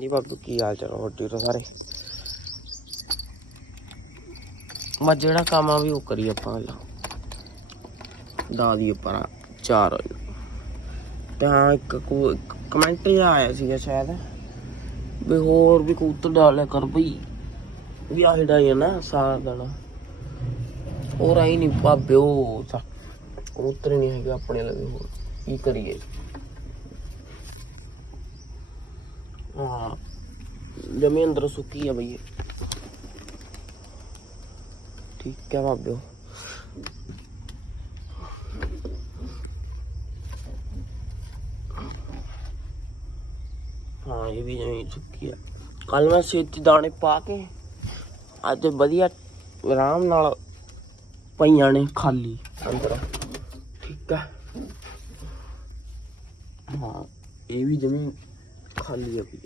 ਜੀ ਬਾਬੂ ਕੀ ਹਾਲ ਚਾਲ ਹੋਰ ਠੀਕ ਸਾਰੇ? ਮੈਂ ਜਿਹੜਾ ਕੰਮ ਆ ਵੀ ਉਹ ਕਰੀ ਆਪਾਂ ਪਹਿਲਾਂ। ਦਾ ਦੀ ਉੱਪਰ ਚਾਰ ਹੋ ਤਾਂ ਇੱਕ ਕਮੈਂਟ ਜਿਹਾ ਆਇਆ ਸੀਗਾ ਸ਼ਾਇਦ, ਵੀ ਹੋਰ ਵੀ ਕਬੂਤਰ ਡਾਲਿਆ ਕਰ ਬਈ। ਵੀ ਆਹ ਜਿਹੜਾ ਹੈ ਨਾ ਸਾਰਾ ਦੇਣਾ ਹੋਰ ਆਈ ਨਹੀਂ ਭਾਬਿਓ ਤਾਂ ਕਬੂਤਰ ਨਹੀਂ ਹੈਗੇ ਆਪਣੇ ਲਈ ਹੋਰ। ਕੀ ਕਰੀਏ? ਹਾਂ। ਜਮੀ ਅੰਦਰ ਸੁੱਕੀ ਆ ਬਈ ਇਹ। ਠੀਕ ਹੈ ਭਾਬਿਓ ਹਾਂ, ਇਹ ਵੀ ਜਮੀ ਸੁੱਕੀ ਕੱਲ ਮੈਂ ਛੇਤੀ ਦਾਣੇ ਪਾ ਕੇ ਅੱਜ ਵਧੀਆ ਆਰਾਮ ਨਾਲ ਪਈਆਂ ਨੇ ਖਾਲੀ ਅੰਦਰ। ਠੀਕ ਆ। ਹਾਂ, ਇਹ ਵੀ ਜਮੀ ਖਾਲੀ ਆ ਵੀ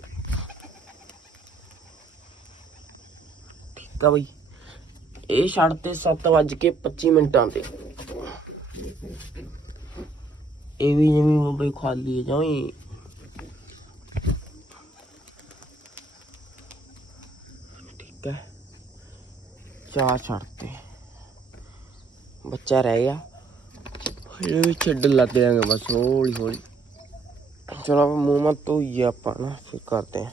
ਠੀਕ ਆ ਬਈ। ਇਹ ਛੱਡ ਤੇ 7 ਵੱਜ ਕੇ 25 ਮਿੰਟਾਂ ਤੇ। ਇਹ ਵੀ ਜਮੀ ਬਈ ਖਾਲੀ ਹੈ ਜਮੀ ਠੀਕ ਹੈ ਚਾਰ ਛੱਡਤੇ ਬੱਚਾ ਰਹਿ ਗਿਆ। ਇਹ ਵੀ ਛੱਡ ਲੱਗ ਜਾਗੇ ਬਸ ਹੌਲੀ ਹੌਲੀ ਚਲੋ ਮੂੰਹ ਮਤ ਧੋਈਏ ਆਪਾਂ ਨਾ, ਫਿਰ ਕਰਦੇ ਹਾਂ।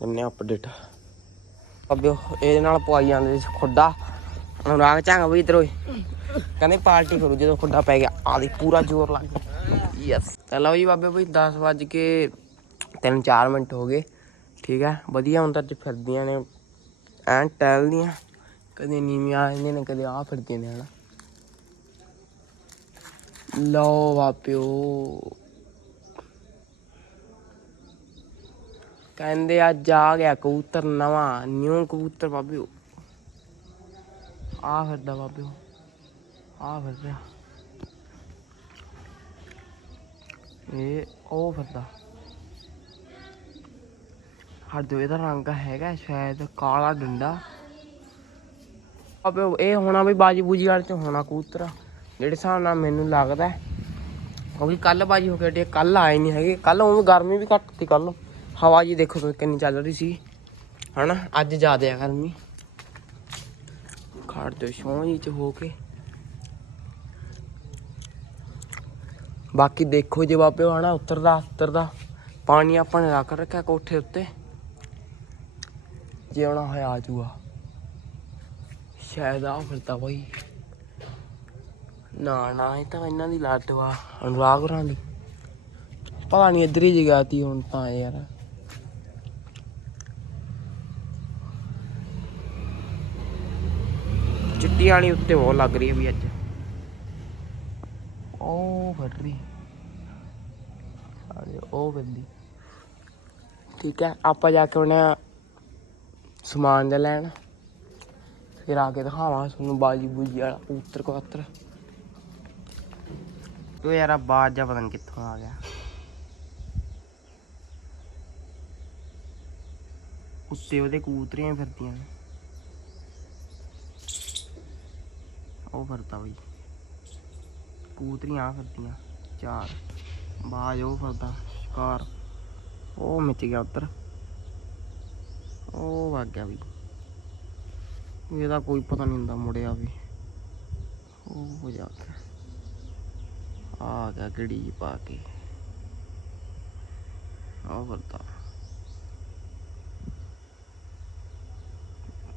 ਦਿੰਨੇ ਅਪਡੇਟ ਅਬਿਓ ਇਹਦੇ ਨਾਲ ਪਵਾਈ ਜਾਂਦੇ ਸੀ ਖੁੱਡਾ। ਅਨੁਰਾਗ ਝੰਗ ਵੀ ਇਧਰੋਂ ਕਹਿੰਦੇ ਪਾਰਟੀ ਕਰੂ ਜਦੋਂ ਖੁੱਡਾ ਪੈ ਗਿਆ। ਆਦੀ ਪੂਰਾ ਜ਼ੋਰ ਲੱਗ ਗਿਆ। ਯੈਸ ਚਲੋ ਜੀ ਬਾਬੇ ਬਈ 10 ਵੱਜ ਕੇ 3-4 ਮਿੰਟ ਹੋ ਗਏ। ਠੀਕ ਹੈ, ਵਧੀਆ ਹੁਣ ਤਾਂ ਫਿਰਦੀਆਂ ਨੇ। ਐਂ ਟਹਿਲਦੀਆਂ। ਕਦੇ ਨੀਵੀਆਂ ਆ ਜਾਂਦੀਆਂ ਨੇ, ਕਦੇ ਆ ਫਿਰਦੀਆਂ ਨੇ, ਹਨਾ। ਲਓ ਬਾਪਿਓ। ਕਹਿੰਦੇ ਅੱਜ ਆ ਗਿਆ ਕਬੂਤਰ ਨਵਾਂ ਨਿਊ ਕਬੂਤਰ ਬਾਬਿਓ। ਆ ਫਿਰਦਾ ਬਾਬਿਓ, ਆ ਫਿਰਦਾ। ਇਹ, ਉਹ ਫਿਰਦਾ। ਹਰ ਦੋ ਇਹਦਾ ਰੰਗ ਹੈਗਾ ਸ਼ਾਇਦ ਕਾਲਾ ਡੰਡਾ। ਬਾਬਿਓ, ਇਹ ਹੋਣਾ ਵੀ ਬਾਜੀ ਬੂਜੀ ਵਾਲੇ ਚ ਹੋਣਾ ਕਬੂਤਰ, ਜਿਹੜੇ ਹਿਸਾਬ ਨਾਲ ਮੈਨੂੰ ਲੱਗਦਾ ਕਿਉਂਕਿ ਕੱਲ ਬਾਜੀ ਹੋ ਕੇ ਕੱਲ ਆਏ ਨਹੀਂ ਹੈਗੇ। ਕੱਲ ਉਹ ਗਰਮੀ ਵੀ ਘੱਟ ਸੀ ਕੱਲ ਹਵਾ ਜੀ ਦੇਖੋ ਕਿੰਨੀ ਚੱਲ ਰਹੀ ਸੀ। ਹਨਾ? ਅੱਜ ਜ਼ਿਆਦਾ ਆ ਗਰਮੀ। ਖੜ ਤੇ ਛੋਂ ਜੀ ਚ ਹੋ ਕੇ। ਬਾਕੀ ਦੇਖੋ ਜੇ ਬਾਬੇ, ਹਨਾ, ਉਤਰਦਾ ਉਤਰਦਾ। ਪਾਣੀ ਆਪਾਂ ਨੇ ਰੱਖ ਰੱਖਿਆ ਕੋਠੇ ਉੱਤੇ। ਜੇ ਆਉਣਾ ਹੋਇਆ ਆ ਜੂਗਾ ਸ਼ਾਇਦ ਆ ਫਿਰਦਾ ਬਈ। ਨਾ ਨਾ, ਇਹ ਤਾਂ ਇਹਨਾਂ ਦੀ ਲਾਟਵਾ ਅਨੁਰਾਗ ਹੋਰਾਂ ਦੀ। ਪਤਾ ਨਹੀਂ ਇੱਧਰ ਹੀ ਜਗ੍ਹਾ ਤੀ ਹੁਣ ਤਾਂ ਯਾਰ। ਚਿੱਟੀ ਵਾਲੀ ਉੱਤੇ ਬਹੁਤ ਲੱਗ ਰਹੀ ਹੈ ਵੀ ਅੱਜ। ਉਹ ਫੜ ਰਹੀ। ਸਾਰੇ ਉਹ ਬੰਦੀ। ਠੀਕ ਹੈ, ਆਪਾਂ ਜਾ ਕੇ ਉਹਨੇ ਸਮਾਨ ਜਿਹਾ ਲੈਣ। ਫਿਰ ਆ ਕੇ ਦਿਖਾਵਾਂ ਤੁਹਾਨੂੰ ਬਾਜੀ ਬੂਜੀ ਵਾਲਾ ਕਬੂਤਰ ਕਬੂਤਰ। ਉਹ ਯਾਰ, ਆ ਬਾਜ ਜਾ ਪਤਾ ਨਹੀਂ ਕਿੱਥੋਂ ਆ ਗਿਆ। ਉੱਤੇ ਉਹਦੇ ਕਬੂਤਰੀਆਂ ਫਿਰਦੀਆਂ ਨੇ। ਉਹ ਫਿਰਦਾ ਬਈ। ਕੂਤਰੀਆਂ ਆ ਫਿਰਦੀਆਂ, ਚਾਰ। ਬਾਜ ਉਹ ਫਿਰਦਾ, ਸ਼ਿਕਾਰ। ਉਹ ਮਿਚ ਗਿਆ ਉੱਧਰ। ਉਹ ਵਗ ਗਿਆ ਬਈ। ਇਹਦਾ ਕੋਈ ਪਤਾ ਨਹੀਂ ਹੁੰਦਾ ਮੁੜਿਆ ਵੀ। ਉਹ ਹੋ ਜਾ ਆ ਗਿਆ ਗੜੀ ਪਾ ਕੇ। ਆ ਵਰਤਾ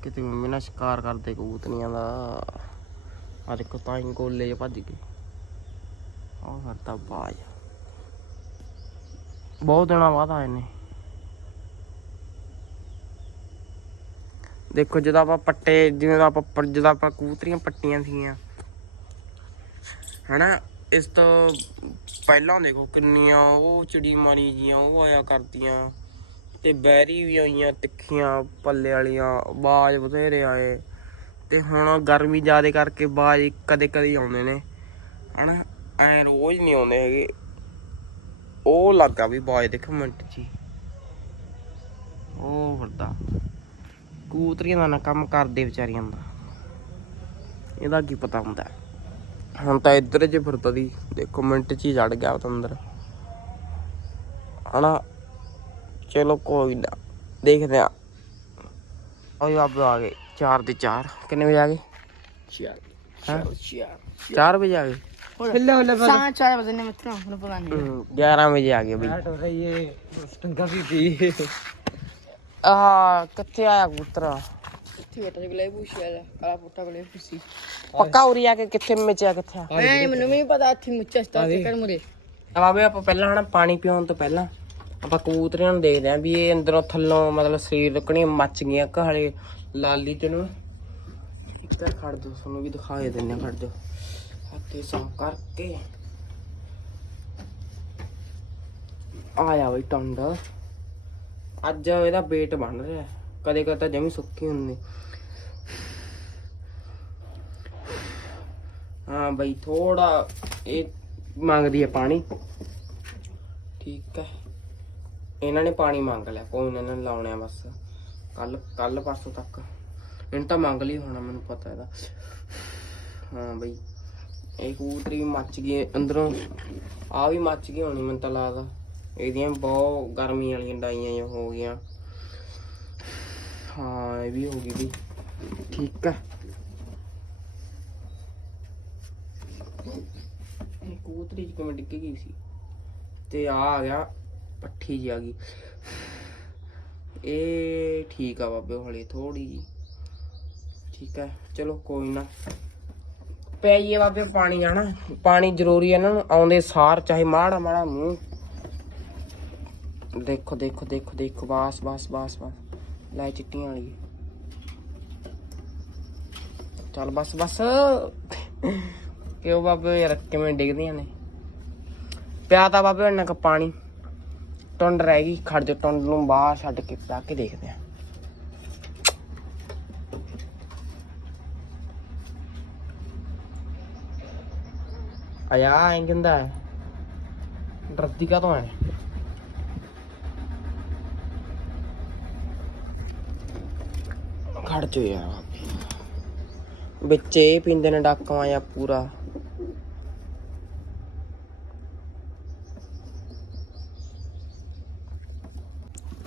ਕਿਤੇ ਮੰਮੀ ਨਾਲ ਸ਼ਿਕਾਰ ਕਰਦੇ ਕਬੂਤਰੀਆਂ ਦਾ। ਆ ਦੇਖੋ ਤਾਂ ਹੀ ਗੋਲੇ 'ਚ ਭੱਜ ਗਏ। ਆ ਵਰਤਾ ਬਾਜ। ਬਹੁਤ ਦਿਨਾਂ ਬਾਅਦ ਆਏ ਨੇ। ਦੇਖੋ ਜਦੋਂ ਆਪਾਂ ਪੱਟੇ, ਜਿਵੇਂ ਦਾ ਆਪਾਂ ਜਦੋਂ ਆਪਾਂ ਕਬੂਤਰੀਆਂ ਪੱਟੀਆਂ ਸੀਗੀਆਂ। ਹਨਾ, ਇਸ ਤੋਂ ਪਹਿਲਾਂ ਦੇਖੋ ਕਿੰਨੀਆਂ ਉਹ ਚਿੜੀ ਮਾਰੀ ਜੀਆਂ ਉਹ ਆਇਆ ਕਰਦੀਆਂ। ਤੇ ਬੈਰੀ ਵੀ ਆਈਆਂ ਤਿੱਖੀਆਂ, ਪੱਲੇ ਵਾਲੀਆਂ, ਬਾਜ ਬਥੇਰੇ ਆਏ। ਤੇ ਹੁਣ ਗਰਮੀ ਜ਼ਿਆਦੇ ਕਰਕੇ ਬਾਜ ਕਦੇ ਕਦੇ ਆਉਂਦੇ ਨੇ। ਹਨਾ? ਐ ਰੋਜ਼ ਨਹੀਂ ਆਉਂਦੇ ਹੈਗੇ। ਉਹ ਲੱਗਾ ਵੀ ਬਾਜ ਦੇਖੋ ਮਿੰਟ ਚ ਹੀ। ਉਹ ਫਿਰਦਾ। ਕੂਤਰੀਆਂ ਦਾ ਨਾ ਕੰਮ ਕਰਦੇ ਵਿਚਾਰੀਆਂ ਦਾ। ਇਹਦਾ ਕੀ ਪਤਾ ਹੁੰਦਾ ਹੁਣ ਤਾਂ ਇੱਧਰ ਜੇ ਫਿਰਦਾ ਦੀ ਦੇਖੋ ਮਿੰਟ ਚ ਹੀ ਚੜ ਗਿਆ ਉਹ ਤਾਂ ਅੰਦਰ। ਹਨਾ? ਚਲੋ ਕੋਈ ਨਾ, ਦੇਖਦੇ ਆ ਓਏ ਬਾਬੇ ਆ ਗਏ। 4 ਤੇ 4 ਕਿੰਨੇ ਵਜੇ ਆ ਗਏ? ਚਾਰ। ਹਾਂ? ਚਾਰ 4 ਵਜੇ ਆ ਗਏ? ਹੱਲੇ ਹੱਲੇ ਸਾਂ ਚਾਰ ਵਜੇ ਨੇ ਮਿੱਤਰੋ ਹੁਣ ਪਤਾ ਨਹੀਂ। ਹਮ, 11 ਵਜੇ ਆ ਗਏ ਬਈ। ਬੈਠ ਹੋ ਰਹੀ ਹੈ ਸਟੰਗਾ ਵੀ ਪੀ ਆਹ ਕਿੱਥੇ ਆਇਆ ਕਬੂਤਰ? ਇੱਥੇ ਬੈਠਾ ਸੀ ਗਲੇ ਪੁੱਛਿਆ ਵਾਲਾ ਕਾਲਾ ਪੁੱਟਾ ਗਲੇ ਪੱਕਾ ਉਰੀ ਆ ਕੇ ਕਿੱਥੇ ਮਿਚਿਆ ਕਿੱਥੇ ਆ? ਐ ਮੈਨੂੰ ਵੀ ਪਤਾ ਇੱਥੇ ਮੁੱਚਾ ਸਤਾ ਤੇ ਕਰ ਮੁਰੇ। ਆ ਬਾਬੇ ਆਪਾਂ ਪਹਿਲਾਂ ਪਾਣੀ ਪੀਉਣ ਤੋਂ ਪਹਿਲਾਂ ਆਪਾਂ ਕਬੂਤਰਿਆਂ ਨੂੰ ਦੇਖਦੇ ਆਂ ਵੀ ਇਹ ਅੰਦਰੋਂ ਥੱਲੋਂ ਮਤਲਬ ਸਰੀਰ ਰੁਕਣੀਆਂ ਮੱਚ ਗਈਆਂ ਲਾਲੀ ਤੇ ਨੂੰ ਇੱਧਰ ਖੜ ਦੋ ਤੁਹਾਨੂੰ ਵੀ ਦਿਖਾਏ ਦਿੰਨੇ ਖੜ ਦੋ ਹੱਥੇ ਸਾਫ਼ ਕਰਕੇ। ਆਇਆ ਬਈ ਟੰਡ। ਅੱਜ ਇਹਦਾ ਵੇਟ ਬਣ ਰਿਹਾ ਕਦੇ ਕਦੇ ਤਾਂ ਜਮੀ ਸੁੱਕੀ ਹੁੰਦੀ। ਹਾਂ ਬਈ ਥੋੜਾ ਇਹ ਮੰਗਦੀ ਹੈ ਪਾਣੀ। ਠੀਕ ਹੈ। ਇਹਨਾਂ ਨੇ ਪਾਣੀ ਮੰਗ ਲਿਆ, ਕੋਈ ਇਹਨਾਂ ਨੇ ਲਾਉਣਾ ਹੈ ਬਸ। ਕੱਲ ਕੱਲ ਪਰਸੋਂ ਤੱਕ। ਇਹਨੂੰ ਤਾਂ ਮੰਗ ਲਈ ਹੋਣਾ, ਮੈਨੂੰ ਪਤਾ ਇਹਦਾ। ਹਾਂ ਬਈ, ਇਹ ਕਬੂਤਰੀ ਮੱਚ ਗਈ, ਅੰਦਰੋਂ ਆ ਵੀ ਮੱਚ ਗਈ ਹੋਣੀ ਮੈਨੂੰ ਤਾਂ ਲੱਗਦਾ। ਇਹਦੀਆਂ ਬਹੁਤ ਗਰਮੀ ਵਾਲੀਆਂ ਡਾਈਆਂ ਹੋ ਗਈਆਂ। ਹਾਂ, ਇਹ ਵੀ ਹੋ ਗਈ ਬਈ। ਠੀਕ ਹੈ ਇਹ ਕਬੂਤਰੀ ਚ ਕਿਵੇਂ ਡਿੱਗ ਗਈ ਸੀ? ਤੇ ਆ ਆ ਗਿਆ, ਪੱਠੀ ਜੀ ਆ ਗਈ। ਇਹ ਠੀਕ ਆ ਬਾਬੇ ਹਲੇ ਥੋੜੀ ਜੀ ਠੀਕ ਹੈ ਚਲੋ ਕੋਈ ਨਾ। ਪਈਏ ਬਾਬੇ ਪਾਣੀ ਆਣਾ ਪਾਣੀ ਜ਼ਰੂਰੀ ਹੈ ਇਹਨਾਂ ਨੂੰ, ਆਉਂਦੇ ਸਾਰ, ਚਾਹੇ ਮਾੜਾ ਮਾੜਾ ਮੂੰਹ। ਦੇਖੋ ਦੇਖੋ ਦੇਖੋ ਦੇਖੋ, ਬਾਸ ਬਾਸ ਬਾਸ ਬਾਸ। ਲੈ ਚਿੱਟੀਆਂ ਵਾਲੀ ਚੱਲ ਬਸ ਬਸ। ਕਿਉਂ ਬਾਬੇ, ਯਾਰ ਕਿਵੇਂ ਡਿੱਗਦੀਆਂ ਨੇ। ਪਿਆ ਤਾਂ ਬਾਬੇ ਉਹਨਾਂ ਕ ਪਾਣੀ। ਟੁੰਡ ਰਹਿ ਗਈ, ਖੜ ਜਾ ਟੁੰਡ ਨੂੰ ਬਾਹਰ ਛੱਡ ਕੇ ਪਿਆ ਕੇ ਦੇਖਦੇ ਆ ਆਇਆ, ਐਂ ਕਹਿੰਦਾ ਡਰਦੀ ਕਾ ਹੈ? ਖੜ ਜੋ ਯਾਰ ਬਾਬੇ। ਵਿੱਚ ਇਹ ਪੀਂਦੇ ਨੇ ਡਾਕਾਂ ਆ ਪੂਰਾ।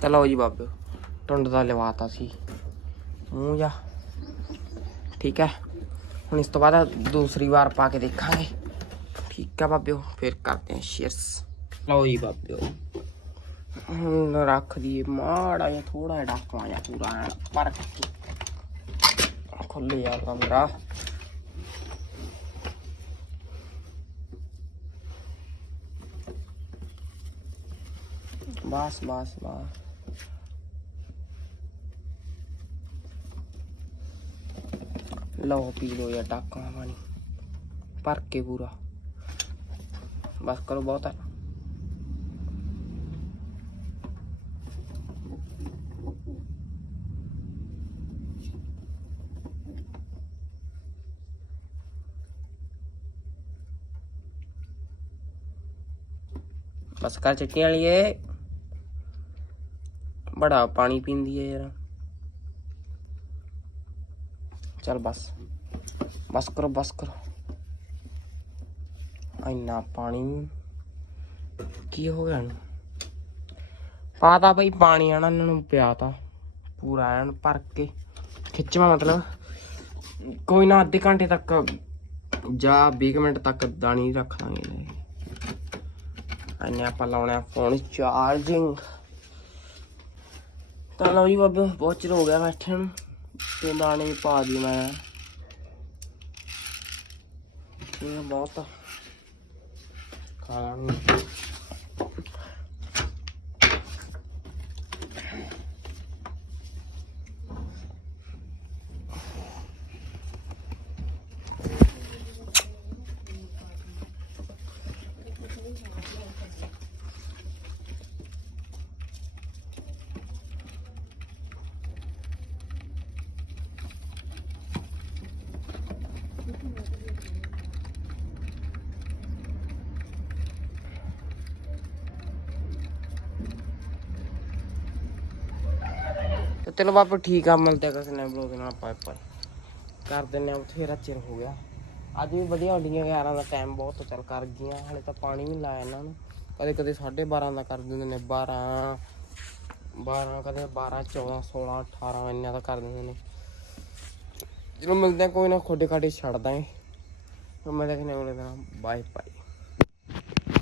ਤੇ ਲਓ ਜੀ ਬਾਬੇ, ਟੁੰਡ ਦਾ ਲਵਾਤਾ ਸੀ। ਮੂੰਹ ਜਾ। ਠੀਕ ਹੈ। ਹੁਣ ਇਸ ਤੋਂ ਬਾਅਦ ਦੂਸਰੀ ਵਾਰ ਪਾ ਕੇ ਦੇਖਾਂਗੇ। ਠੀਕ ਹੈ ਬਾਬਿਓ ਫਿਰ ਕਰਦੇ ਹਾਂ ਸ਼ੇਅਰਸ ਲਓ ਜੀ ਬਾਬਿਓ ਹੁਣ ਰੱਖ ਦੀ ਮਾੜਾ ਜਿਹਾ ਥੋੜਾ ਜਿਹਾ ਡਾਕਾ ਜਿਹਾ ਪੂਰਾ ਐਨ ਪਰ ਖੁੱਲੇ ਯਾਰ ਕਮਰਾ। ਬਸ ਬਸ ਬਸ। ਲਓ ਪੀ ਲਓ ਯਾ ਟਾਕਾਂ ਪਾਣੀ। ਭਰ ਕੇ ਪੂਰਾ। ਬਸ ਕਰੋ ਬਹੁਤ। ਹੈ ਬਸ ਕਰ ਚਿੱਟੀਆਂ ਵਾਲੀਏ ਬੜਾ ਪਾਣੀ ਪੀਂਦੀ ਹੈ ਯਾਰ। ਚੱਲ ਬਸ। ਬਸ ਕਰੋ ਬਸ ਕਰੋ। ਇੰਨਾ ਪਾਣੀ। ਕੀ ਹੋ ਗਿਆ ਇਹਨੂੰ? ਪਾਤਾ ਬਈ ਪਾਣੀ ਆਣਾ, ਇਹਨਾਂ ਨੂੰ ਪਿਆਤਾ ਪੂਰਾ ਐਨ ਭਰ ਕੇ ਖਿੱਚਵਾ ਮਤਲਬ। ਕੋਈ ਨਾ ਅੱਧੇ ਘੰਟੇ ਤੱਕ ਜਾਂ 20 ਕੁ ਮਿੰਟ ਤੱਕ ਦਾਣੀ ਰੱਖ ਲਾਂਗੇ ਇਹਨੇ। ਇਹਨੇ ਆਪਾਂ ਲਾਉਣਾ ਫੋਨ ਚਾਰਜਿੰਗ ਤਾਂ ਲਓ ਜੀ ਬਾਬੇ, ਬਹੁਤ ਚਿਰ ਹੋ ਗਿਆ ਬੈਠੇ ਨੂੰ। ਤੇ ਦਾਣੇ ਪਾ ਦੀ ਮੈਂ। ਇਹ ਬਹੁਤ। ਖਾਣਾ ਨੂੰ ਚਲੋ ਬਾਬਾ ਠੀਕ ਆ, ਮਿਲਦੇ ਆ ਕਿਸੇ ਨੇ ਬਲੌਗ ਨਾਲ ਪਾਇ ਪਾਇ ਕਰ ਦਿੰਨੇ ਆ, ਬਥੇਰਾ ਚਿਰ ਹੋ ਗਿਆ। ਅੱਜ ਵੀ ਵਧੀਆ ਹੁੰਦੀਆਂ 11 ਦਾ ਟਾਈਮ ਬਹੁਤ ਚੱਲ ਕਰ ਗਈਆਂ, ਹਲੇ ਤਾਂ ਪਾਣੀ ਵੀ ਲਾਇਆ ਇਹਨਾਂ ਨੂੰ। ਕਦੇ ਕਦੇ 12:30 ਦਾ ਕਰ ਦਿੰਦੇ ਨੇ 12 12 ਕਦੇ 12 14 16 18 ਇੰਨਾ ਦਾ ਕਰ ਦਿੰਦੇ ਨੇ। ਜਦੋਂ ਮਿਲਦੇ ਆ, ਕੋਈ ਨਾ ਖੋਡੇ ਖਾਡੇ ਛੱਡ ਦਾਂਗੇ। ਮੈਂ ਦੇਖਨੇ ਉਹਨੇ ਦਾ ਬਾਏ ਬਾਏ